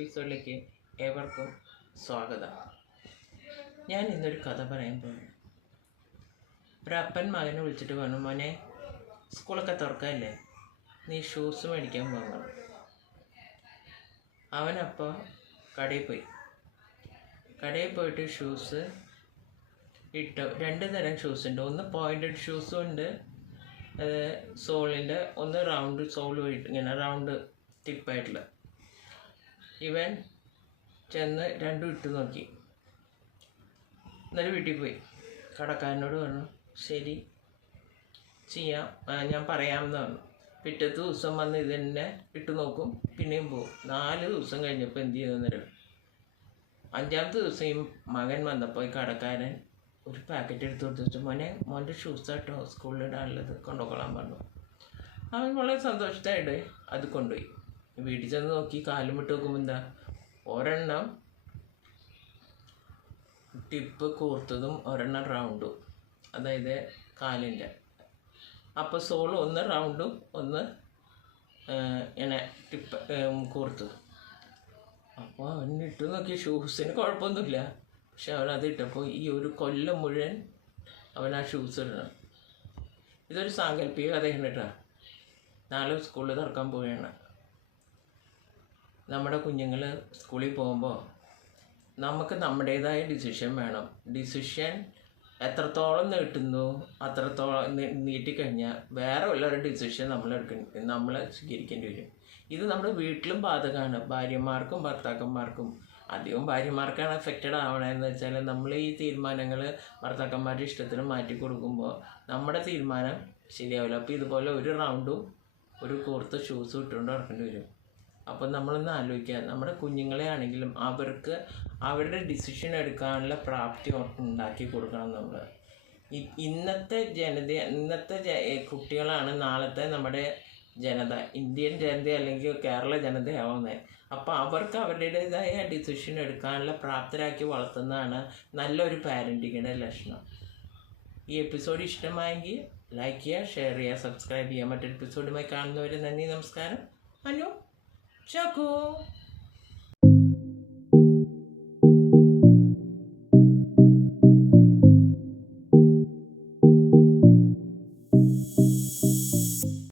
എപ്പിസോഡിലേക്ക് ഏവർക്കും സ്വാഗതം. ഞാൻ ഇന്നൊരു കഥ പറയാൻ പോകുന്നു. ഒരപ്പൻ മകനെ വിളിച്ചിട്ട് പറഞ്ഞു, മോനെ സ്കൂളൊക്കെ തുറക്കാല്ലേ, നീ ഷൂസ് മേടിക്കാൻ പോകണം. അവനപ്പോൾ കടയിൽ പോയിട്ട് ഷൂസ് ഇട്ടു. രണ്ട് തരം ഷൂസ് ഉണ്ട്. ഒന്ന് പോയിൻറ്റഡ് ഷൂസും ഉണ്ട്, സോളിൻ്റെ ഒന്ന് റൗണ്ട് സോൾ പോയിട്ട് ഇങ്ങനെ റൗണ്ട് ടിപ്പായിട്ടുള്ള. ഇവൻ ചെന്ന് രണ്ടും ഇട്ട് നോക്കി. എന്നിട്ട് വീട്ടിൽ പോയി കടക്കാരനോട് പറഞ്ഞു, ശരി ചെയ്യാം, ഞാൻ പറയാമെന്ന് പറഞ്ഞു. പിറ്റത്തെ ദിവസം വന്ന് ഇതന്നെ ഇട്ട് നോക്കും, പിന്നെയും പോകും. 4 ദിവസം കഴിഞ്ഞപ്പോൾ എന്ത് ചെയ്തെന്നറിയും, 5ാമത്തെ ദിവസം ഈ മകൻ വന്നപ്പോൾ ഈ കടക്കാരൻ ഒരു പാക്കറ്റ് എടുത്ത് കൊടുത്തിട്ട്, മോൻ്റെ ഷൂസ് കേട്ടോ സ്കൂളിലിടാനുള്ളത്, കൊണ്ടുപോകാൻ പറഞ്ഞു. അവൻ വളരെ സന്തോഷത്തായിട്ട് അത് കൊണ്ടുപോയി. വീട്ടിൽ ചെന്ന് നോക്കി, കാലും വിട്ട് നോക്കുമ്പോൾ എന്താ, ഒരെണ്ണം ടിപ്പ് കൂർത്തതും ഒരെണ്ണം റൗണ്ടും, അതായത് കാലിൻ്റെ. അപ്പോൾ സോൾ ഒന്ന് റൗണ്ടും ഒന്ന് ഇങ്ങനെ ടിപ്പ് കൂർത്തതും. അപ്പോൾ അവൻ ഇട്ട് നോക്കി, ഷൂസിന് കുഴപ്പമൊന്നുമില്ല. പക്ഷെ അവനത് ഇട്ടപ്പോൾ ഈ ഒരു കൊല്ലം മുഴുവൻ അവൻ ആ ഷൂസ് ഇടണം. ഇതൊരു സാങ്കല്പിക കഥയാണ് കേട്ടോ. നാളെ സ്കൂളിൽ തുറക്കാൻ പോവുകയാണ്. നമ്മുടെ കുഞ്ഞുങ്ങൾ സ്കൂളിൽ പോകുമ്പോൾ നമുക്ക് നമ്മുടേതായ ഡിസിഷൻ വേണം. ഡിസിഷൻ എത്രത്തോളം നീട്ടുന്നു അത്രത്തോളം നീട്ടിക്കഴിഞ്ഞാൽ വേറെ ഉള്ളൊരു ഡിസിഷൻ നമ്മൾ സ്വീകരിക്കേണ്ടി വരും. ഇത് നമ്മുടെ വീട്ടിലും ബാധകമാണ്, ഭാര്യമാർക്കും ഭർത്താക്കന്മാർക്കും. അധികം ഭാര്യമാർക്കാണ് എഫക്റ്റഡ് ആവണമെന്ന് വെച്ചാൽ നമ്മൾ ഈ തീരുമാനങ്ങൾ ഭർത്താക്കന്മാരുടെ ഇഷ്ടത്തിന് മാറ്റി കൊടുക്കുമ്പോൾ നമ്മുടെ തീരുമാനം ശരിയാവില്ല. അപ്പോൾ ഇതുപോലെ ഒരു റൗണ്ടും ഒരു കൂർത്ത ഷൂസും ഇട്ടുകൊണ്ട് നടക്കേണ്ടി വരും. അപ്പോൾ നമ്മളൊന്ന് ആലോചിക്കുക, നമ്മുടെ കുഞ്ഞുങ്ങളെ ആണെങ്കിലും അവർക്ക് അവരുടെ ഡിസിഷൻ എടുക്കാനുള്ള പ്രാപ്തി ഉണ്ടാക്കി കൊടുക്കണം നമ്മൾ. ഇന്നത്തെ കുട്ടികളാണ് നാളത്തെ നമ്മുടെ ജനത, ഇന്ത്യൻ ജനത അല്ലെങ്കിൽ കേരള ജനതയാവുന്നത്. അപ്പോൾ അവർക്ക് അവരുടേതായ ഡിസിഷൻ എടുക്കാനുള്ള പ്രാപ്തരാക്കി വളർത്തുന്നതാണ് നല്ലൊരു പാരൻറ്റിങ്ങിൻ്റെ ലക്ഷണം. ഈ എപ്പിസോഡ് ഇഷ്ടമായെങ്കിൽ ലൈക്ക് ചെയ്യുക, ഷെയർ ചെയ്യുക, സബ്സ്ക്രൈബ് ചെയ്യുക. മറ്റൊരു എപ്പിസോഡുമായി കാണുന്നവരെ നന്ദി, നമസ്കാരം. അനു Choco.